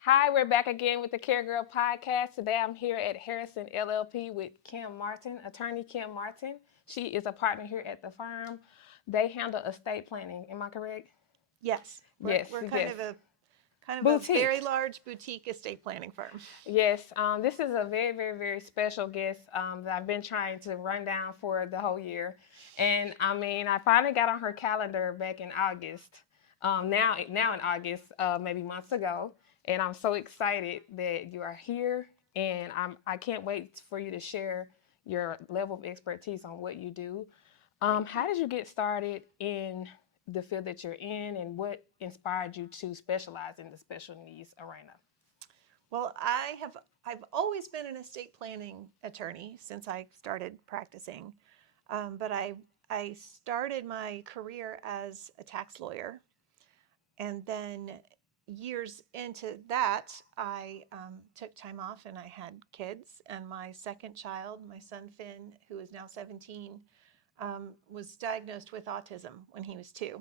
Hi, we're back again with the Care Girl podcast. Today I'm here at Harrison LLP with Kim Martin, attorney Kim Martin. She is a partner here at the firm. They handle estate planning. Am I correct? Yes, Yes, we're yes. kind of a very Boutique. large boutique estate planning firm. Yes, this is a very, very, very special guest that I've been trying to run down for the whole year. And I mean, I finally got on her calendar back in August. Now in August, maybe months ago. And I'm so excited that you are here. And I can't wait for you to share your level of expertise on what you do. Thank How you. did you get started in the field that you're in, and what inspired you to specialize in the special needs arena? Well, I've always been an estate planning attorney since I started practicing, but I started my career as a tax lawyer, and then years into that, I took time off and I had kids. And my second child, my son Finn, who is now 17, was diagnosed with autism when he was 2.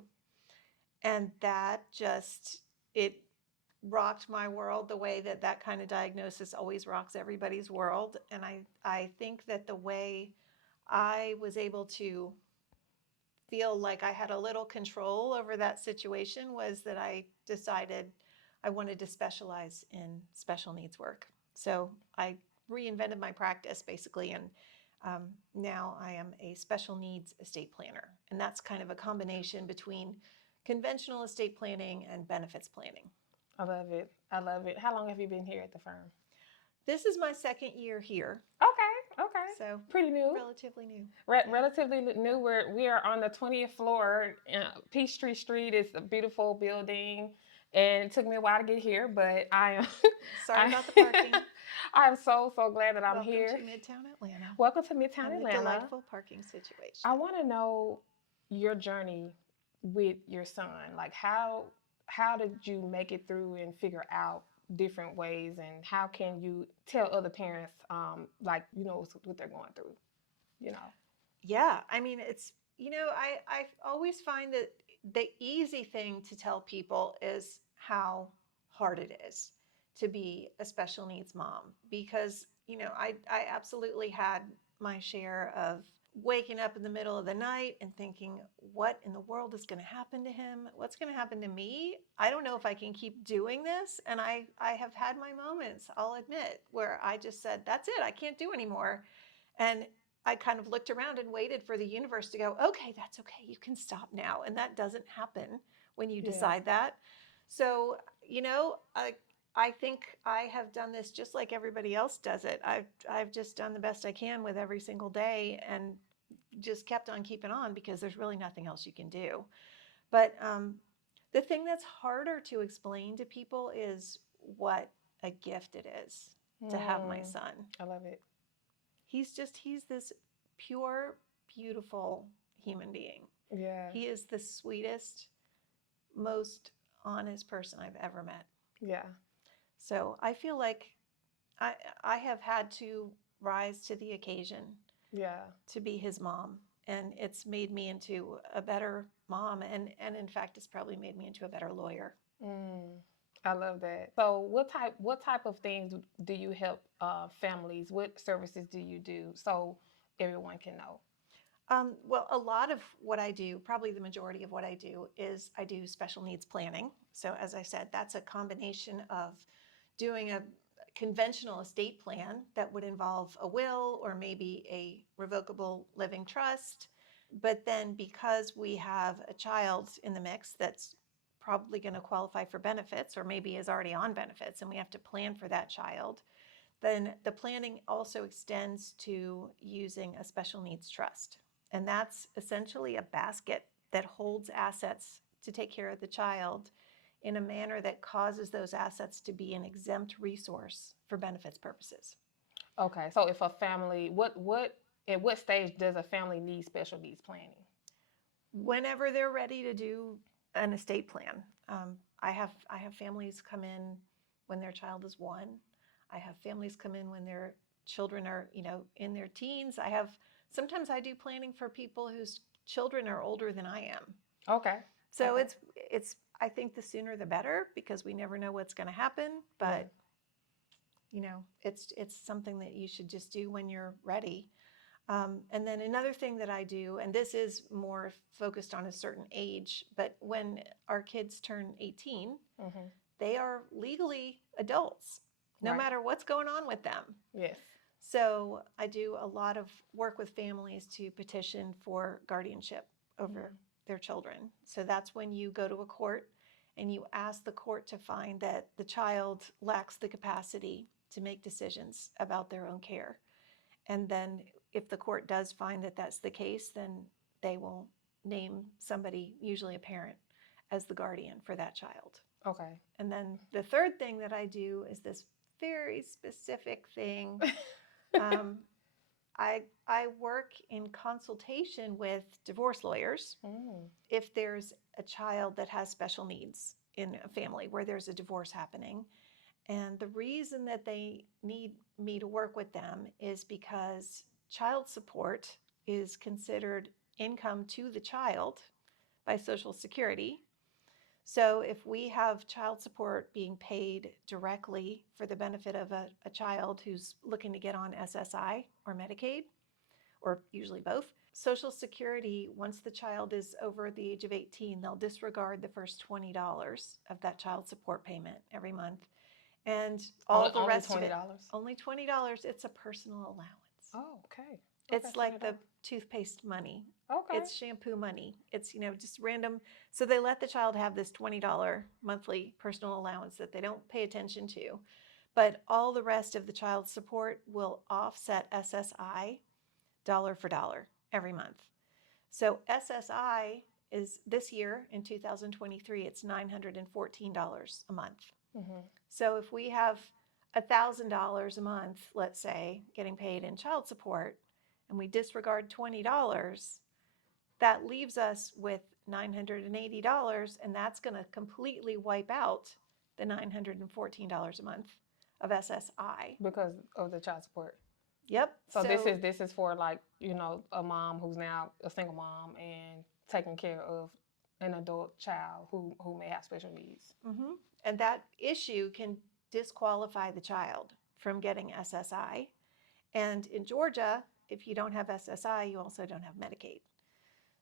And that just, it rocked my world the way that that kind of diagnosis always rocks everybody's world. And I think that the way I was able to feel like I had a little control over that situation was that I decided I wanted to specialize in special needs work. So I reinvented my practice basically, and now I am a special needs estate planner. And that's kind of a combination between conventional estate planning and benefits planning. I love it. I love it. How long have you been here at the firm? This is my second year here, Okay, okay. so Pretty new. relatively new. Yeah. Relatively new. We are on the 20th floor. Peachtree Street is a beautiful building, and it took me a while to get here, but I am Sorry I about the parking. I am so glad that I'm Welcome to here. Midtown Atlanta Welcome to Midtown and the Atlanta. delightful parking I situation. want to know your journey with your son. Like how did you make it through and figure out different ways, and how can you tell other parents like what they're going through, you know? Yeah, I mean, I always find that the easy thing to tell people is how hard it is to be a special needs mom because, I absolutely had my share of waking up in the middle of the night and thinking, what in the world is going to happen to him? What's going to happen to me? I don't know if I can keep doing this. And I have had my moments, I'll admit, where I just said, that's it, I can't do anymore. And I kind of looked around and waited for the universe to go, okay, that's okay, you can stop now. And that doesn't happen when you Yeah. decide that. So, I think I have done this just like everybody else does it. I've just done the best I can with every single day and just kept on keeping on because there's really nothing else you can do. But the thing that's harder to explain to people is what a gift it is to have my Mm, son. I love it. He's this pure, beautiful human being. Yeah. He is the sweetest, most honest person I've ever met. Yeah. So I feel like I, I have had to rise to the occasion Yeah. to be his mom. And it's made me into a better mom. And in fact, it's probably made me into a better lawyer. Mm, I love that. So, what type of things do you help families? What services do you do so everyone can know? Well, a lot of what I do, probably the majority of what I do, is I do special needs planning. So, as I said, that's a combination of doing a conventional estate plan that would involve a will or maybe a revocable living trust. But then, because we have a child in the mix that's probably going to qualify for benefits or maybe is already on benefits, and we have to plan for that child, then the planning also extends to using a special needs trust. And that's essentially a basket that holds assets to take care of the child in a manner that causes those assets to be an exempt resource for benefits purposes. Okay. So, if a family, what at what stage does a family need special needs planning? Whenever they're ready to do an estate plan, I have families come in when their child is 1. I have families come in when their children are in their teens. Sometimes I do planning for people whose children are older than I am. Okay. So Okay. it's I think the sooner the better, because we never know what's going to happen. But Right. you know, it's something that you should just do when you're ready. And then another thing that I do, and this is more focused on a certain age, but when our kids turn 18, Mm-hmm. they are legally adults, no Right. matter what's going on with them. Yes. So I do a lot of work with families to petition for guardianship over their children. So that's when you go to a court and you ask the court to find that the child lacks the capacity to make decisions about their own care. And then if the court does find that that's the case, then they will name somebody, usually a parent, as the guardian for that child. Okay. And then the third thing that I do is this very specific thing. I work in consultation with divorce lawyers Mm. if there's a child that has special needs in a family where there's a divorce happening. And the reason that they need me to work with them is because child support is considered income to the child by Social Security. So if we have child support being paid directly for the benefit of a child who's looking to get on SSI or Medicaid, or usually both, Social Security, once the child is over the age of 18, they'll disregard the first $20 of that child support payment every month. And all the rest of it, $20. only $20. It's a personal allowance. Oh, okay. It's Okay, like the $20. toothpaste money. Okay. It's shampoo money. It's, just random. So they let the child have this $20 monthly personal allowance that they don't pay attention to. But all the rest of the child support will offset SSI dollar for dollar every month. So SSI is this year in 2023, it's $914 a month. Mm-hmm. So if we have $1,000 a month, let's say, getting paid in child support, and we disregard $20, that leaves us with $980, and that's going to completely wipe out the $914 a month of SSI. Because of the child support. Yep. So this is for, like, a mom who's now a single mom and taking care of an adult child who may have special needs. Mm-hmm. And that issue can disqualify the child from getting SSI. And in Georgia, if you don't have SSI, you also don't have Medicaid.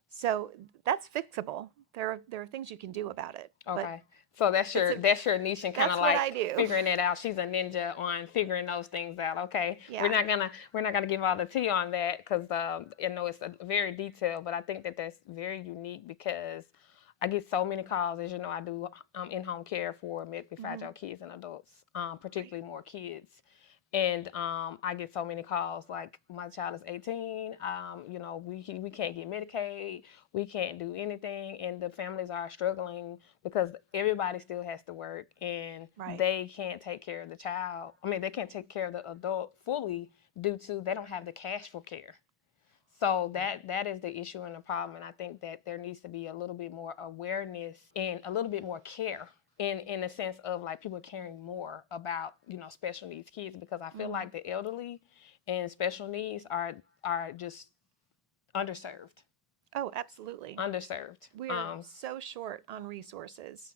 So that's fixable. There are things you can do about it. Okay. So that's your niche and kind of like figuring it out. She's a ninja on figuring those things out. Okay. Yeah. We're not gonna give all the tea on that because it's a very detailed, but I think that that's very unique because I get so many calls. As you know, I do in-home care for medically fragile kids and adults, particularly more kids. And I get so many calls like, my child is 18, we can't get Medicaid, we can't do anything, and the families are struggling because everybody still has to work, and they can't take care of the child. I mean, they can't take care of the adult fully due to they don't have the cash for care. So that is the issue and the problem, and I think that there needs to be a little bit more awareness and a little bit more care in the sense of, like, people caring more about special needs kids, because I feel like the elderly and special needs are just underserved. Oh, absolutely. Underserved. We are so short on resources.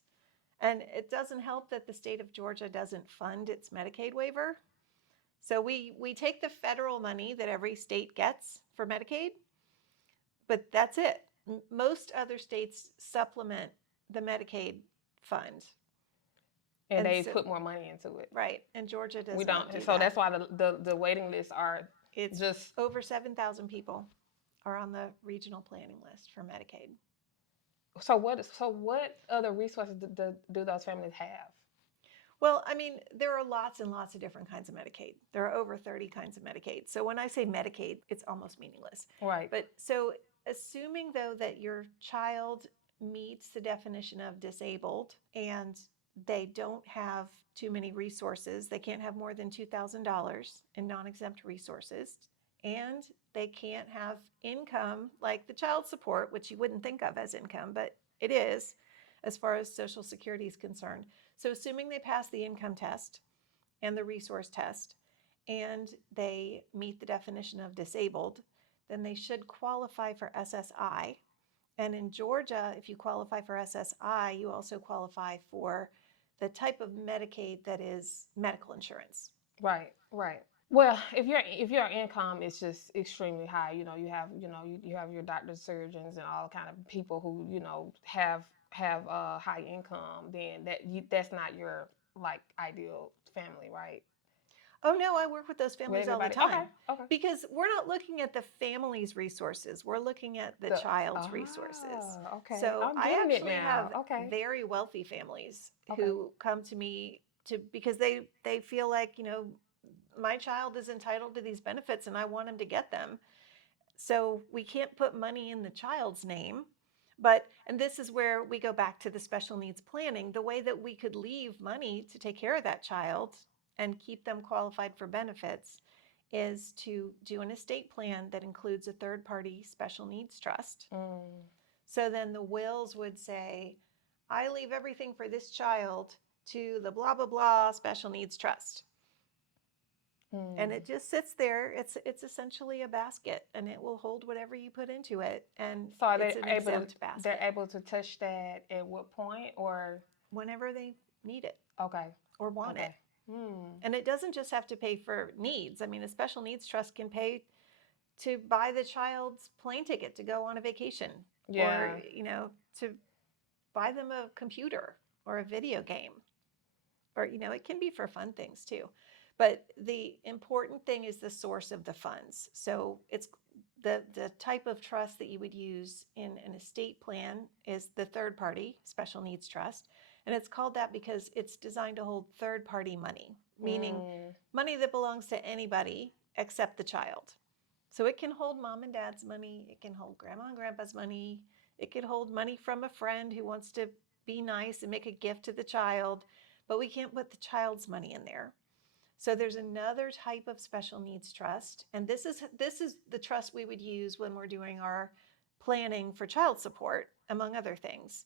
And it doesn't help that the state of Georgia doesn't fund its Medicaid waiver. So we take the federal money that every state gets for Medicaid, but that's it. Most other states supplement the Medicaid fund. And they put more money into it. Right. And Georgia does we not don't. do So that. that's why the waiting lists are just over 7,000 people are on the regional planning list for Medicaid. So what other resources do those families have? Well, I mean, there are lots and lots of different kinds of Medicaid. There are over 30 kinds of Medicaid. So when I say Medicaid, it's almost meaningless. Right. But so assuming, though, that your child meets the definition of disabled and they don't have too many resources, they can't have more than $2,000 in non-exempt resources, and they can't have income like the child support, which you wouldn't think of as income, but it is as far as Social Security is concerned. So assuming they pass the income test and the resource test and they meet the definition of disabled, then they should qualify for SSI. And in Georgia, if you qualify for SSI, you also qualify for the type of Medicaid that is medical insurance. Right, right. Well, if your income is just extremely high, you have your doctors, surgeons, and all kind of people who have a high income, then that's not your like ideal family, right? Oh, no, I work with those With families all the everybody. Okay, time okay. because we're not looking at the family's resources. We're looking at the The child's resources. okay, So I'm I getting it actually now. have Okay, very wealthy families okay. who come to me because they feel like, my child is entitled to these benefits and I want him to get them. So we can't put money in the child's name. And this is where we go back to the special needs planning. The way that we could leave money to take care of that child and keep them qualified for benefits is to do an estate plan that includes a third party special needs trust. Mm, So then the wills would say, I leave everything for this child to the blah, blah, blah special needs trust. And it just sits there. It's essentially a basket, and it will hold whatever you put into it, and So are it's they an able to? exempt basket They're able to touch that at what point, or whenever they need it okay, or want it. okay. Hmm. And it doesn't just have to pay for needs. I mean, a special needs trust can pay to buy the child's plane ticket to go on a vacation, or Yeah. to buy them a computer or a video game, or it can be for fun things too. But the important thing is the source of the funds. So it's the type of trust that you would use in an estate plan is the third party special needs trust. And it's called that because it's designed to hold third party money, meaning Mm, money that belongs to anybody except the child. So it can hold mom and dad's money, it can hold grandma and grandpa's money, it can hold money from a friend who wants to be nice and make a gift to the child, but we can't put the child's money in there. So there's another type of special needs trust, and this is the trust we would use when we're doing our planning for child support, among other things.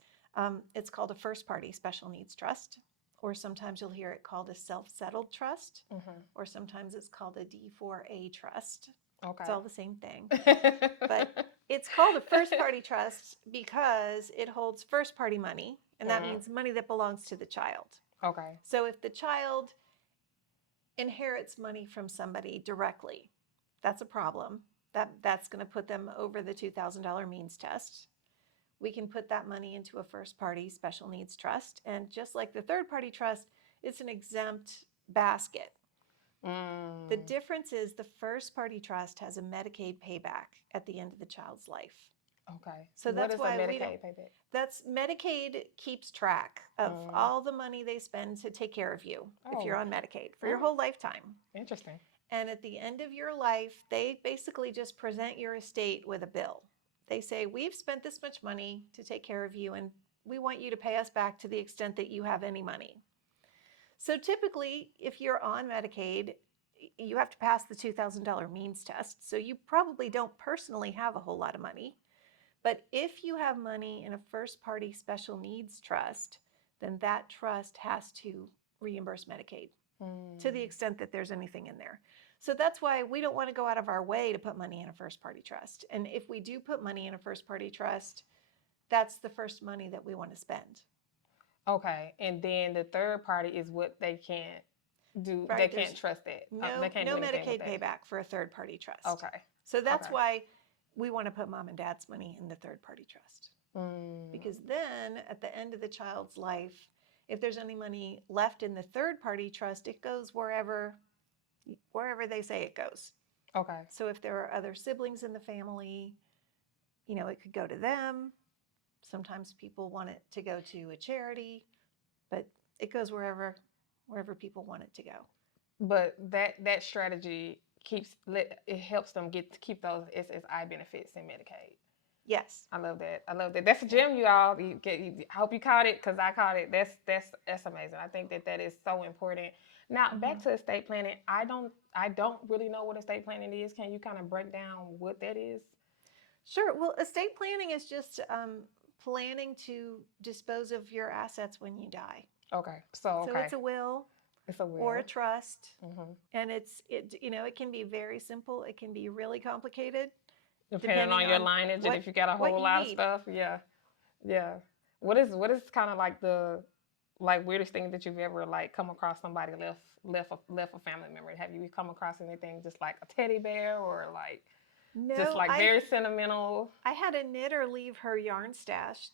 It's called a first party special needs trust, or sometimes you'll hear it called a self-settled trust, mm-hmm. or sometimes it's called a D4A trust. It's Okay. all the same thing. But it's called a first party trust because it holds first party money, and that means money that belongs to the child. Okay. So if the child inherits money from somebody directly, that's a problem. That's going to put them over the $2,000 means test. We can put that money into a first party special needs trust. And just like the third party trust, it's an exempt basket. The difference is the first party trust has a Medicaid payback at the end of the child's life. Okay. So What that's is a why Medicaid payback? that's Medicaid keeps track of all the money they spend to take care of you if you're Oh, on Medicaid for your whole lifetime. interesting. And at the end of your life, they basically just present your estate with a bill. They say, we've spent this much money to take care of you, and we want you to pay us back to the extent that you have any money. So typically, if you're on Medicaid, you have to pass the $2,000 means test. So you probably don't personally have a whole lot of money. But if you have money in a first party special needs trust, then that trust has to reimburse Medicaid to the extent that there's anything in there. So that's why we don't want to go out of our way to put money in a first party trust. And if we do put money in a first party trust, that's the first money that we want to spend. Okay. And then the third party is what they can't do. Right, They can't trust that. They can't no do anything with Medicaid that. payback for a third party trust. Okay. So that's Okay. why we want to put mom and dad's money in the third party trust. Because then at the end of the child's life, if there's any money left in the third party trust, it goes wherever they say it goes. Okay. So if there are other siblings in the family, it could go to them. Sometimes people want it to go to a charity, but it goes wherever people want it to go. But that strategy it helps them keep those SSI benefits in Medicaid. Yes. I love that. I love that. That's a gem, you all. I hope you caught it because I caught it. That's amazing. I think that is so important. Now back to estate planning. I don't really know what estate planning is. Can you kind of break down what that is? Sure. Well, estate planning is just planning to dispose of your assets when you die. Okay. So it's a will. It's a will or a trust, Mm-hmm. and it can be very simple. It can be really complicated. Depending on depending your on lineage and what if you got a what whole you lot of need. stuff. Yeah. Yeah. What is kind of like the like weirdest thing that you've ever like come across somebody left a family member? Have you come across anything just like a teddy bear or like just No, like very sentimental? I had a knitter leave her yarn stash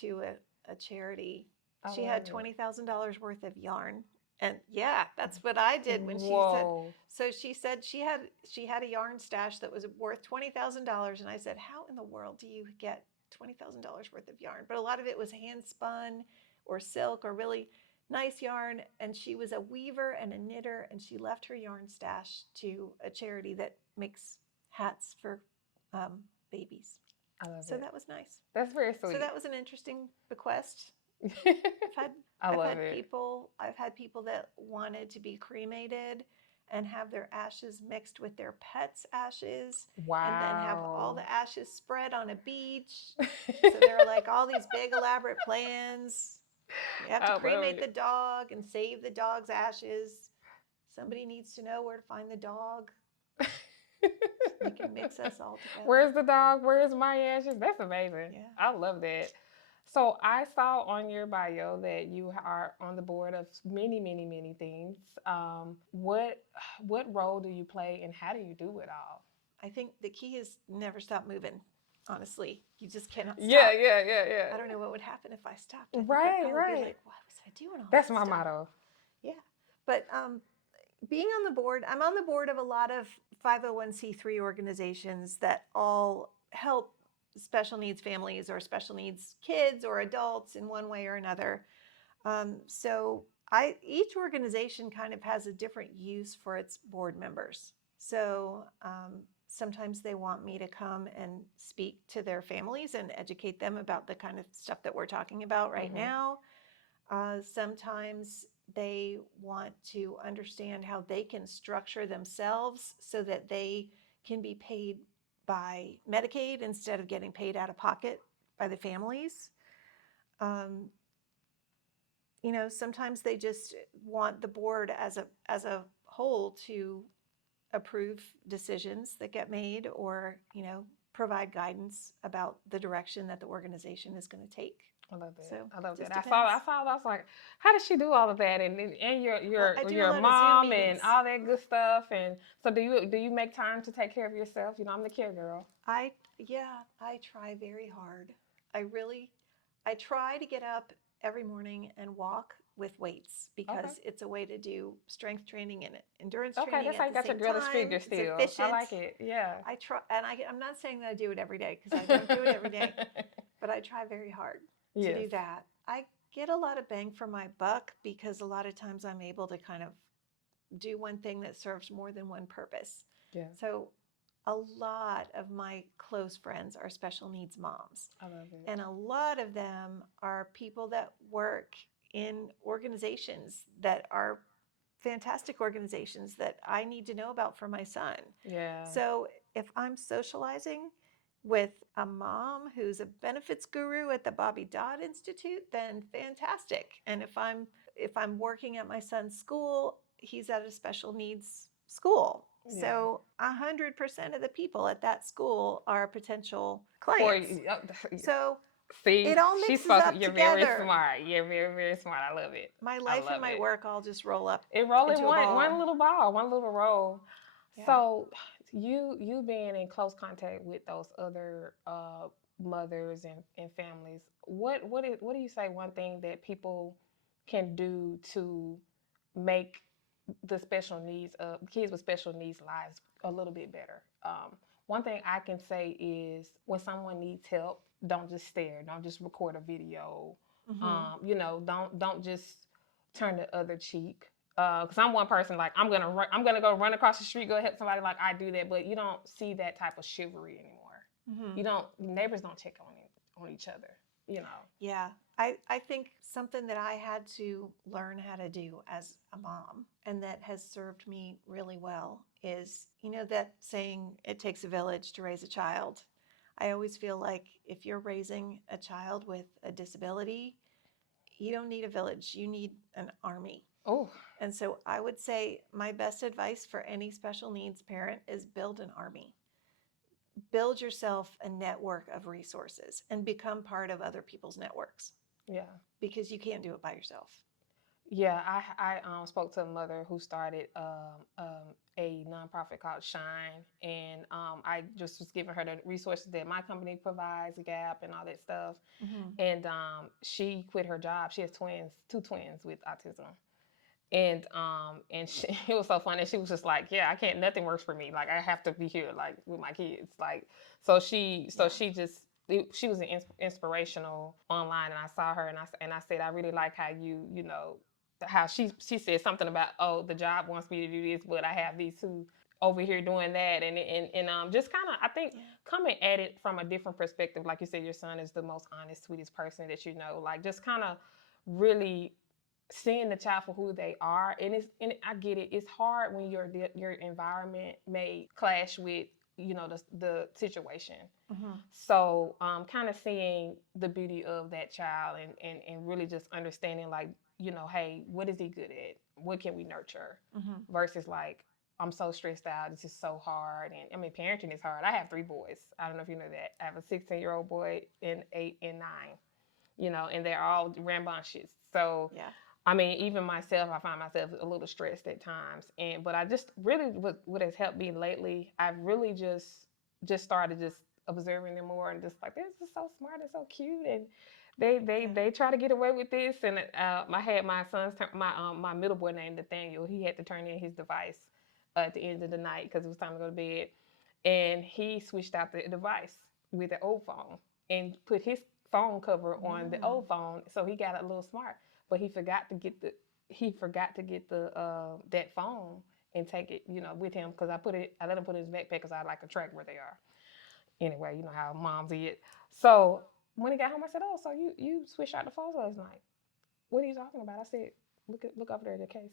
to a charity. I She love had it. $20,000 worth of yarn. And yeah, that's what I did when she said, Whoa. so she said she had a yarn stash that was worth $20,000. And I said, how in the world do you get $20,000 worth of yarn? But a lot of it was hand spun or silk or really nice yarn. And she was a weaver and a knitter, and she left her yarn stash to a charity that makes hats for babies. I love So it. that was nice. That's very So sweet. that was an interesting bequest. I've had I love it. I've had people that wanted to be cremated and have their ashes mixed with their pets' ashes and then have all Wow. the ashes spread on a beach. So there are like all these big elaborate plans. You have to I love cremate the it. dog and save the dog's ashes. Somebody needs to know where to find the dog. We can mix us all together. Where's the dog? Where's my ashes? That's amazing. Yeah. I love that. So I saw on your bio that you are on the board of many, many, many things. What role do you play, and how do you do it all? I think the key is never stop moving. Honestly, you just cannot Yeah, stop. yeah, yeah, yeah. I don't know what would happen if I stopped. I think I'd Right, probably be right. like, "Why was I doing all That's that my stuff?" motto. Yeah, but being on the board, I'm on the board of a lot of 501c3 organizations that all help special needs families or special needs kids or adults in one way or another. So each organization kind of has a different use for its board members. So sometimes they want me to come and speak to their families and educate them about the kind of stuff that we're talking about right Mhm. now. Sometimes they want to understand how they can structure themselves so that they can be paid by Medicaid instead of getting paid out of pocket by the families. Um, sometimes they just want the board as a whole to approve decisions that get made or provide guidance about the direction that the organization is going to take. I love that. So I love just that. depends. I saw. I was like, how does she do all of that? And Well, I do a your lot of Zoom mom and meetings. all that good stuff. And so do you make time to take care of yourself? I'm the care girl. I try very hard. I try to get up every morning and walk with weights Okay. because it's a way to do strength training and endurance Okay, training that's how at you the got your same girlish time. figure It's still. I efficient. like it. Yeah. I try, and I'm not saying that I do it every day because I don't do it every day, but I try very hard to Yes. do that. I get a lot of bang for my buck because a lot of times I'm able to kind of do one thing that serves more than one purpose. Yeah. So a lot of my close friends are special needs moms. I love it. And a lot of them are people that work in organizations that are fantastic organizations that I need to know about for my son. Yeah. So if I'm socializing with a mom who's a benefits guru at the Bobby Dodd Institute, then fantastic. And if I'm working at my son's school, he's at a special needs school. Yeah. So 100% of the people at that school are potential For clients. So see, it all she's mixes supposed. up You're very together. smart. You're very, very smart. I love it. My I life and love my it. work all just roll up It roll in into a ball. one little ball, one little roll. Yeah. So you being in close contact with those other mothers and families, what do you say one thing that people can do to make the special needs of kids with special needs lives a little bit better? One thing I can say is when someone needs help, don't just stare, don't just record a video. Don't just turn the other cheek. Because I'm one person, like I'm gonna go run across the street, go help somebody, like I do that, but you don't see that type of chivalry anymore. You don't neighbors don't check on each other. Yeah. I think something that I had to learn how to do as a mom and that has served me really well is, that saying, it takes a village to raise a child. I always feel like if you're raising a child with a disability, you don't need a village, you need an army. Oh. And so I would say my best advice for any special needs parent is build an army. build yourself a network of resources and become part of other people's networks, Yeah. because you can't do it by yourself. Yeah, I spoke to a mother who started a nonprofit called Shine, and I just was giving her the resources that my company provides, Gap, and all that stuff. Mm-hmm. And she quit her job. She has twins, two twins with autism, and she, it was so funny. She was just like, "Yeah, I can't. Nothing works for me. Like I have to be here, like with my kids. Like so she just." She was an inspirational online, and I saw her, and I said, I really like how you know how she said something about, oh, the job wants me to do this, but I have these two over here doing that, and just kind of, I think, Yeah. coming at it from a different perspective. Like you said, your son is the most honest, sweetest person that you know. Like just kind of really seeing the child for who they are, and I get it. It's hard when your environment may clash with the situation. Mm-hmm. So kind of seeing the beauty of that child, and really just understanding, like, hey, what is he good at? What can we nurture? Mm-hmm. Versus like, I'm so stressed out. This is so hard. And I mean, parenting is hard. I have 3 boys. I don't know if you know that. I have a 16-year-old boy and 8 and 9. And they're all rambunctious. So Yeah. I mean, even myself, I find myself a little stressed at times. But I just really, what has helped me lately, I've really just started just observing them more, and just like, they're just so smart and so cute, and they try to get away with this. And I had my son's my middle boy named Nathaniel. He had to turn in his device at the end of the night because it was time to go to bed, and he switched out the device with the old phone and put his phone cover on the old phone, so he got a little smart. But he forgot to get the that phone and take it, with him, because I let him put it in his backpack because I like to track where they are. Anyway, you know how moms eat. So when he got home, I said, "Oh, so you switched out the phones last night? What are you talking about?" I said, "Look over there at the case."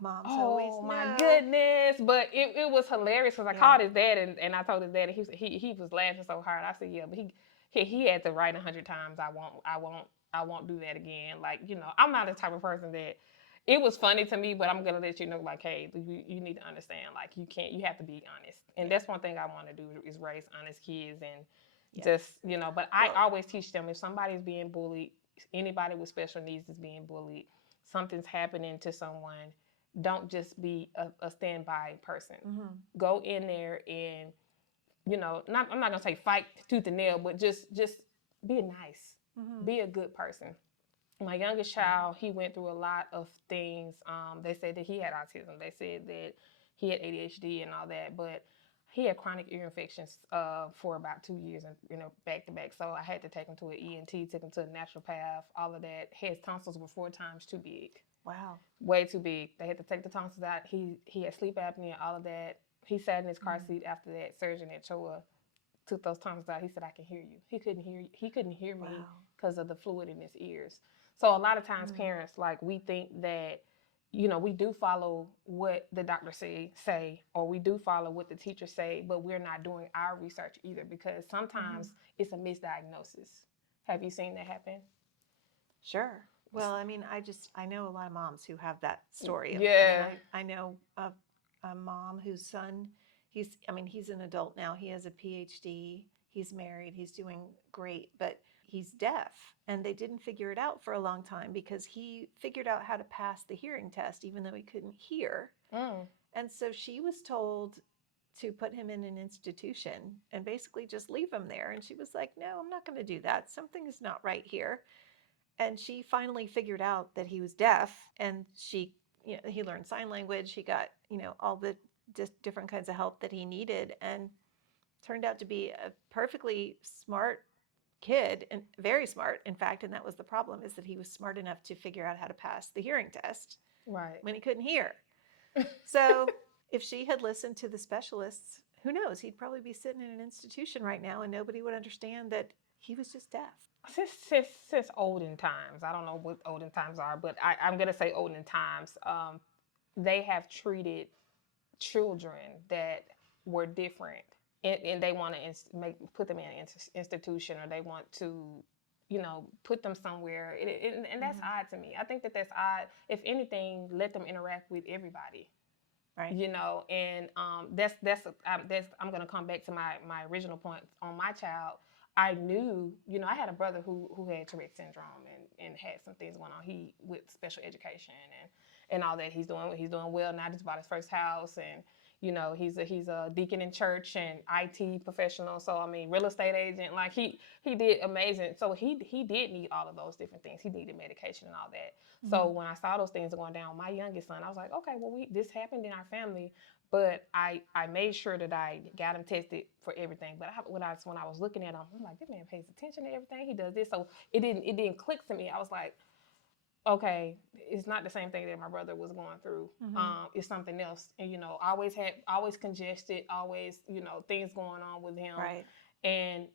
Moms always Oh my know. goodness! But it was hilarious because I Yeah. called his dad, and I told his dad, and he was laughing so hard. I said, "Yeah," but he had to write 100 times. I won't do that again. Like, I'm not the type of person that. It was funny to me, but I'm gonna let you know, like, hey, you need to understand, like, you have to be honest, and Yeah. that's one thing I want to do is raise honest kids, and Yeah. just But I Well, always teach them, if somebody's being bullied, anybody with special needs is being bullied, something's happening to someone, don't just be a standby person. mm-hmm. Go in there and I'm not gonna say fight tooth and nail, but just be nice, Mm-hmm. be a good person. My youngest child, he went through a lot of things. They said that he had autism. They said that he had ADHD and all that, but he had chronic ear infections for about 2 years, and back to back. So I had to take him to an ENT, took him to a naturopath, all of that. His tonsils were 4 times too big. Wow. Way too big. They had to take the tonsils out. He had sleep apnea, all of that. He sat in his car seat after that surgeon at CHOA, took those tonsils out. He said, "I can hear you." He couldn't hear me Wow. because of the fluid in his ears. So a lot of times, Mm. parents, like, we think that we do follow what the doctors say, or we do follow what the teachers say, but we're not doing our research either, because sometimes it's a misdiagnosis. Have you seen that happen? Sure. Well, I mean, I know a lot of moms who have that story. Yeah. I know a mom whose son, he's an adult now. He has a PhD. He's married. He's doing great, but he's deaf. And they didn't figure it out for a long time because he figured out how to pass the hearing test, even though he couldn't hear. Mm. And so she was told to put him in an institution and basically just leave him there. And she was like, "No, I'm not going to do that. Something is not right here." And she finally figured out that he was deaf, and he learned sign language. He got, all the different kinds of help that he needed, and turned out to be a perfectly smart kid, and very smart, in fact. And that was the problem, is that he was smart enough to figure out how to pass the hearing test Right. when he couldn't hear. So if she had listened to the specialists, who knows, he'd probably be sitting in an institution right now, and nobody would understand that he was just deaf. Since olden times, I don't know what olden times are, but I'm gonna say olden times. They have treated children that were different, and they want to put them in an institution, or they want to, put them somewhere, and that's odd to me. I think that that's odd. If anything, let them interact with everybody. Right. you know, and that's I'm gonna come back to my original point on my child. I knew, you know, I had a brother who had Tourette syndrome and had some things going on. He with special education and all that. He's doing well now. Just bought his first house, and you know, he's a deacon in church and IT professional. So I mean, real estate agent. Like he did amazing. So he did need all of those different things. He needed medication and all that. So when I saw those things going down with my youngest son, I was like, okay, well, this happened in our family, but I made sure that I got him tested for everything. But when I was looking at him, I'm like, this man pays attention to everything. He does this, so it didn't click to me. I was like, okay, it's not the same thing that my brother was going through. It's something else, and you know, always congested, always, you know, things going on with him. Right. And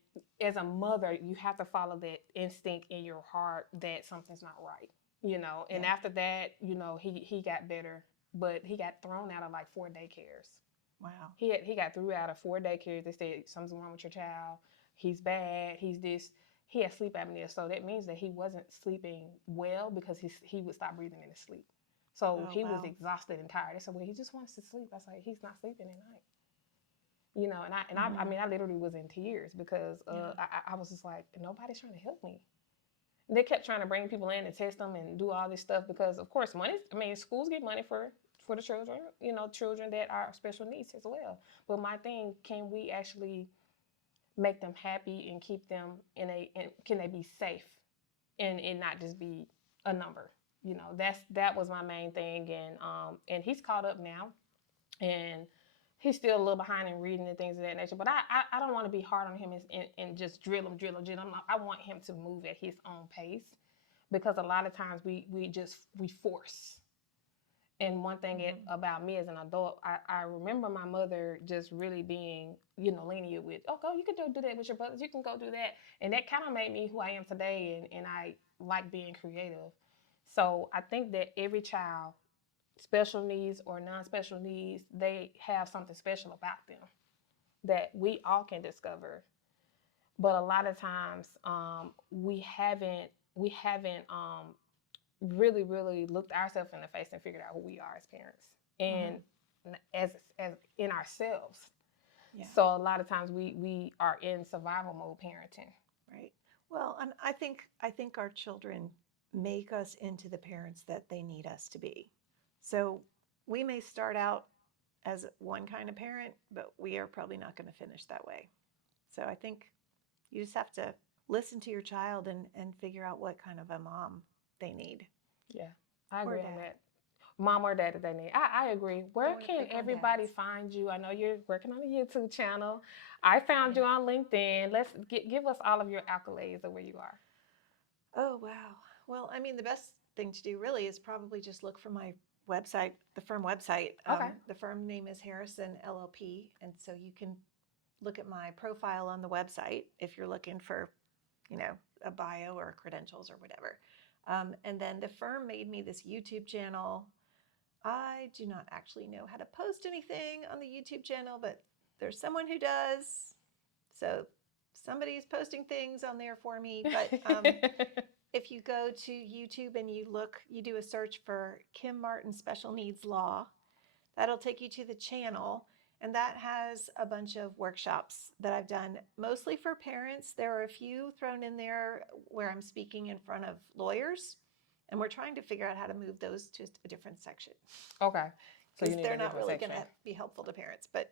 as a mother, you have to follow that instinct in your heart that something's not right, you know. And Yeah. after that, you know, he got better, but he got thrown out of like 4 daycares. Wow. He got threw out of 4 daycares. They said something's wrong with your child. He's bad. He's this. He had sleep apnea, so that means that he wasn't sleeping well because he would stop breathing in his sleep. So Oh, he was wow. exhausted and tired. They said, well, he just wants to sleep. I was like, he's not sleeping at night. You know, I mean, I literally was in tears because Yeah. I was just like, nobody's trying to help me. They kept trying to bring people in and test them and do all this stuff because, of course, money. I mean, schools get money for the children. You know, children that are special needs as well. But my thing, can we actually make them happy and keep them can they be safe and not just be a number? You know, that was my main thing, and he's caught up now, and he's still a little behind in reading and things of that nature. But I don't want to be hard on him and just drill him. I want him to move at his own pace because a lot of times we force. And one thing about me as an adult, I remember my mother just really being, you know, lenient with, oh, go, you can do that with your brothers. You can go do that. And that kind of made me who I am today. And I like being creative. So I think that every child, special needs or non-special needs, they have something special about them that we all can discover. But a lot of times we haven't really looked ourselves in the face and figured out who we are as parents and as in ourselves. Yeah. So a lot of times we are in survival mode parenting. Right. Well, and I think our children make us into the parents that they need us to be. So we may start out as one kind of parent, but we are probably not going to finish that way. So I think you just have to listen to your child and figure out what kind of a mom they need. Yeah, I Or agree on dad. that. Mom or dad that they need. I agree. Where want to can pick on everybody dads. find you? I know you're working on a YouTube channel. I found you on LinkedIn. Let's give us all of your accolades of where you are. Oh, wow. Well, I mean, the best thing to do really is probably just look for my website, the firm website. Okay. The firm name is Harrison LLP. And so you can look at my profile on the website if you're looking for, you know, a bio or credentials or whatever. And then the firm made me this YouTube channel. I do not actually know how to post anything on the YouTube channel, but there's someone who does. So somebody's posting things on there for me. But if you go to YouTube and you do a search for Kim Martin Special Needs Law, that'll take you to the channel. And that has a bunch of workshops that I've done, mostly for parents. There are a few thrown in there where I'm speaking in front of lawyers. And we're trying to figure out how to move those to a different section. Okay. So you Because need they're a not different really section. going to be helpful to parents. But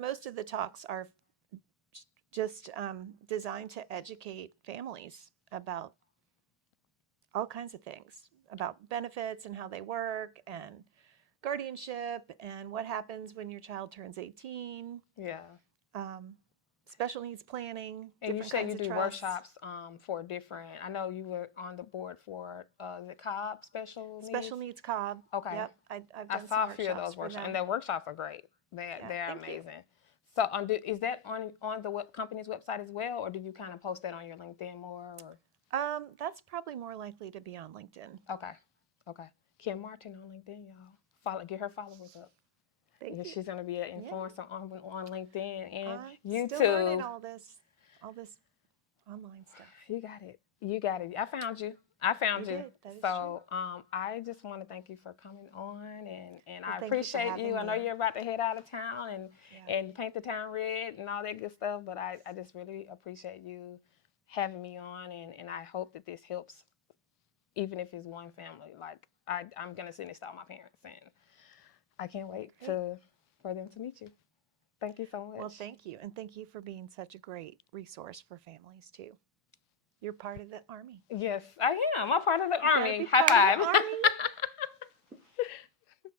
most of the talks are just designed to educate families about all kinds of things, about benefits and how they work and guardianship and what happens when your child turns 18. Yeah. Special needs planning. And you different said kinds you of do trusts. workshops for different. I know you were on the board for the Cobb special needs. Special needs Cobb. Okay. Yep. I've I done saw some a few of those for workshops, them. and their workshops are great. They're thank you. amazing. So, is that on the company's website as well, or do you kind of post that on your LinkedIn more? Or? That's probably more likely to be on LinkedIn. Okay. Kim Martin on LinkedIn, y'all. Get her followers up. Thank you. She's going to be an influencer on LinkedIn and I'm YouTube. still learning all this online stuff. You got it. You got it. I found you. I You found you. did. That is true. So I just want to thank you for coming on, and Well, I thank you for appreciate you. having I know me. you're about to head out of town Yeah. and paint the town red and all that good stuff, but I just really appreciate you having me on, and I hope that this helps, even if it's one family. Like I'm gonna send this to all my parents, and I can't wait Great. for them to meet you. Thank you so much. Well, thank you. And thank you for being such a great resource for families, too. You're part of the Army. Yes, I am. I'm part of the You gotta Army. be High part of five. the Army.